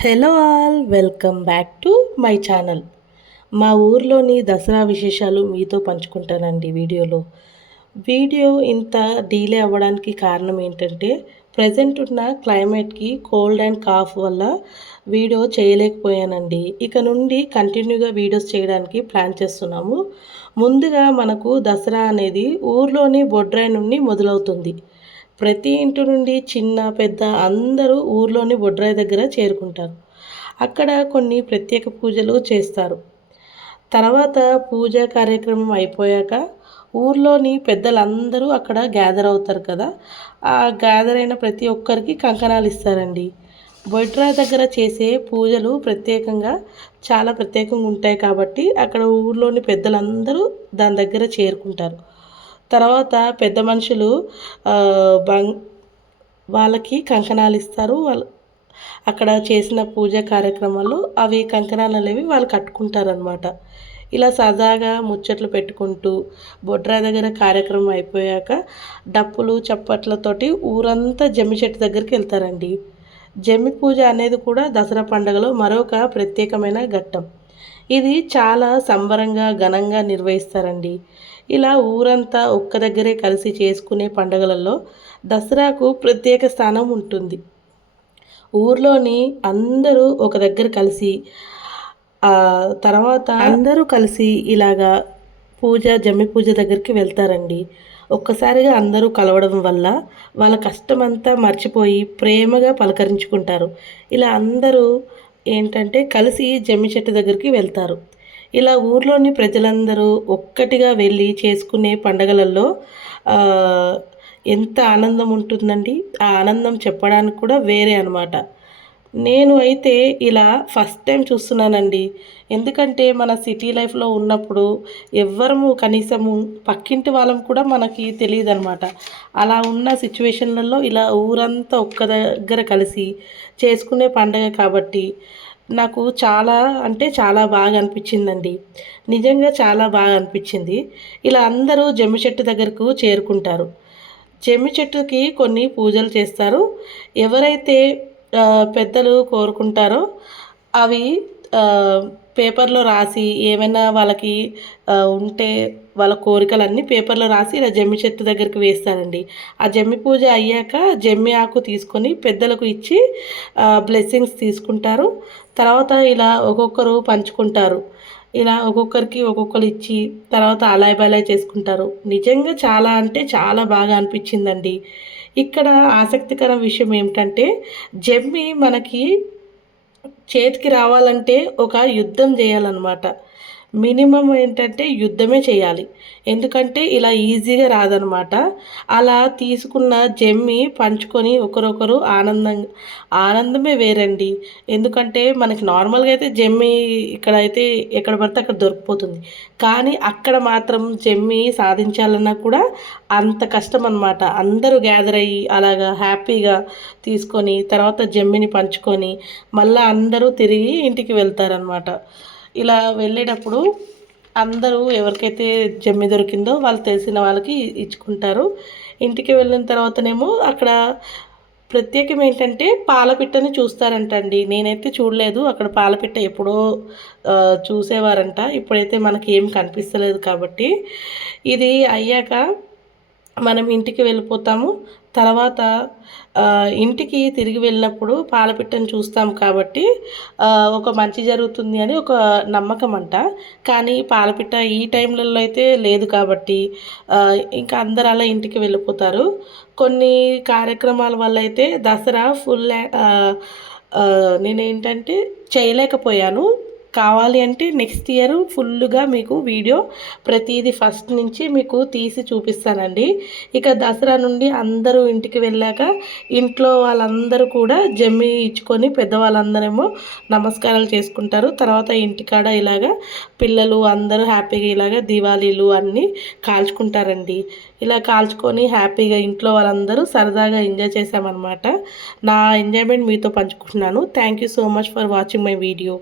Hello all welcome back to my channel. మా ఊర్లోని దసరా విశేషాలు మీతో పంచుకుంటానండి వీడియోలో. వీడియో ఇంత డీలే అవ్వడానికి కారణం ఏంటంటే ప్రజెంట్ ఉన్న క్లైమేట్కి కోల్డ్ అండ్ కాఫ్ వల్ల వీడియో చేయలేకపోయానండి. ఇక నుండి కంటిన్యూగా వీడియోస్ చేయడానికి ప్లాన్ చేస్తున్నాము. ముందుగా మనకు దసరా అనేది ఊర్లోని బొడ్రాయి నుండి మొదలవుతుంది. ప్రతి ఇంటి నుండి చిన్న పెద్ద అందరూ ఊర్లోని బొడ్రాయి దగ్గర చేరుకుంటారు. అక్కడ కొన్ని ప్రత్యేక పూజలు చేస్తారు. తర్వాత పూజా కార్యక్రమం అయిపోయాక ఊర్లోని పెద్దలందరూ అక్కడ గ్యాదర్ అవుతారు కదా. ఆ గ్యాదర్ అయిన ప్రతి ఒక్కరికి కంకణాలు ఇస్తారండి. బొడ్రా దగ్గర చేసే పూజలు ప్రత్యేకంగా చాలా ప్రత్యేకంగా ఉంటాయి కాబట్టి అక్కడ ఊర్లోని పెద్దలందరూ దాని దగ్గర చేరుకుంటారు. తర్వాత పెద్ద మనుషులు బంగ్ వాళ్ళకి కంకణాలు ఇస్తారు. వాళ్ళు అక్కడ చేసిన పూజ కార్యక్రమాలు అవి కంకణాలు అనేవి వాళ్ళు కట్టుకుంటారనమాట ఇలా సరదాగా ముచ్చట్లు పెట్టుకుంటూ బొడ్రా దగ్గర కార్యక్రమం అయిపోయాక డప్పులు చప్పట్లతోటి ఊరంతా జమ్మి చెట్టు దగ్గరికి వెళ్తారండి. జమ్మి పూజ అనేది కూడా దసరా పండుగలో మరొక ప్రత్యేకమైన ఘట్టం. ఇది చాలా సంబరంగా ఘనంగా నిర్వహిస్తారండి. ఇలా ఊరంతా ఒక్క దగ్గరే కలిసి చేసుకునే పండుగలలో దసరాకు ప్రత్యేక స్థానం ఉంటుంది. ఊర్లోని అందరూ ఒక దగ్గర కలిసి తర్వాత అందరూ కలిసి ఇలాగా పూజ జమ్మి పూజ దగ్గరికి వెళ్తారండి. ఒక్కసారిగా అందరూ కలవడం వల్ల వాళ్ళ కష్టమంతా మర్చిపోయి ప్రేమగా పలకరించుకుంటారు. ఇలా అందరూ ఏంటంటే కలిసి జమ్మి చెట్టు దగ్గరికి వెళ్తారు. ఇలా ఊర్లోని ప్రజలందరూ ఒక్కటిగా వెళ్ళి చేసుకునే పండగలలో ఎంత ఆనందం ఉంటుందండి? ఆ ఆనందం చెప్పడానికి కూడా వేరే అనమాట నేను అయితే ఇలా ఫస్ట్ టైం చూస్తున్నానండి. ఎందుకంటే మన సిటీ లైఫ్లో ఉన్నప్పుడు ఎవ్వరము కనీసము పక్కింటి వాళ్ళం కూడా మనకి తెలియదనమాట అలా ఉన్న సిచ్యువేషన్లలో ఇలా ఊరంతా ఒక్క దగ్గర కలిసి చేసుకునే పండగ కాబట్టి నాకు చాలా అంటే చాలా బాగా అనిపించిందండి. నిజంగా చాలా బాగా అనిపించింది. ఇలా అందరూ జమ్మి చెట్టు దగ్గరకు చేరుకుంటారు. జమ్మి చెట్టుకి కొన్ని పూజలు చేస్తారు. ఎవరైతే పెద్దలు కోరుకుంటారో అవి పేపర్లో రాసి ఏమైనా వాళ్ళకి ఉంటే వాళ్ళ కోరికలన్నీ పేపర్లో రాసి ఇలా జమ్మి చెట్టు దగ్గరికి వేస్తారండి. ఆ జమ్మి పూజ అయ్యాక జమ్మి ఆకు తీసుకొని పెద్దలకు ఇచ్చి బ్లెస్సింగ్స్ తీసుకుంటారు. తర్వాత ఇలా ఒక్కొక్కరు పంచుకుంటారు. ఇలా ఒక్కొక్కరికి ఒక్కొక్కరు ఇచ్చి తర్వాత అలాయ్ బలాయ్ చేసుకుంటారు. నిజంగా చాలా అంటే చాలా బాగా అనిపించిందండి. ఇక్కడ ఆసక్తికర విషయం ఏమిటంటే జమ్మి మనకి చేతికి రావాలంటే ఒక యుద్ధం చేయాలన్నమాట. మినిమం ఏంటంటే యుద్ధమే చేయాలి. ఎందుకంటే ఇలా ఈజీగా రాదనమాట అలా తీసుకున్న జమ్మి పంచుకొని ఒకరొకరు ఆనందం ఆనందమే వేరండి. ఎందుకంటే మనకి నార్మల్గా అయితే జమ్మి ఇక్కడ అయితే ఎక్కడ పడితే అక్కడ దొరికిపోతుంది. కానీ అక్కడ మాత్రం జమ్మి సాధించాలన్నా కూడా అంత కష్టం అనమాట అందరూ గ్యాదర్ అయ్యి అలాగా హ్యాపీగా తీసుకొని తర్వాత జమ్మిని పంచుకొని మళ్ళీ అందరూ తిరిగి ఇంటికి వెళ్తారనమాట ఇలా వెళ్ళేటప్పుడు అందరూ ఎవరికైతే జమ్మి దొరికిందో వాళ్ళు తెలిసిన వాళ్ళకి ఇచ్చుకుంటారు. ఇంటికి వెళ్ళిన తర్వాతనేమో అక్కడ ప్రత్యేకం ఏంటంటే పాలపిట్టని చూస్తారంటండి. నేనైతే చూడలేదు. అక్కడ పాలపిట్ట ఎప్పుడో చూసేవారంట. ఇప్పుడైతే మనకి ఏం కనిపిస్తలేదు కాబట్టి. ఇది అయ్యాక మనం ఇంటికి వెళ్ళిపోతాము. తర్వాత ఇంటికి తిరిగి వెళ్ళినప్పుడు పాలపిట్టను చూస్తాం కాబట్టి ఒక మంచి జరుగుతుంది అని ఒక నమ్మకం అంట. కానీ పాలపిట్ట ఈ టైంలలో అయితే లేదు కాబట్టి ఇంకా అందరు అలా ఇంటికి వెళ్ళిపోతారు. కొన్ని కార్యక్రమాల వల్ల అయితే దసరా ఫుల్ నేనేంటంటే చేయలేకపోయాను. కావాలి అంటే నెక్స్ట్ ఇయర్ ఫుల్గా మీకు వీడియో ప్రతిదీ ఫస్ట్ నుంచి మీకు తీసి చూపిస్తానండి. ఇక దసరా నుండి అందరూ ఇంటికి వెళ్ళాక ఇంట్లో వాళ్ళందరూ కూడా జమ్మి ఇచ్చుకొని పెద్దవాళ్ళందరేమో నమస్కారాలు చేసుకుంటారు. తర్వాత ఇంటికాడ ఇలాగా పిల్లలు అందరూ హ్యాపీగా ఇలాగా దివాళీలు అన్నీ కాల్చుకుంటారండి. ఇలా కాల్చుకొని హ్యాపీగా ఇంట్లో వాళ్ళందరూ సరదాగా ఎంజాయ్ చేశామన్నమాట. నా ఎంజాయ్మెంట్ మీతో పంచుకుంటున్నాను. Thank you so much for watching my video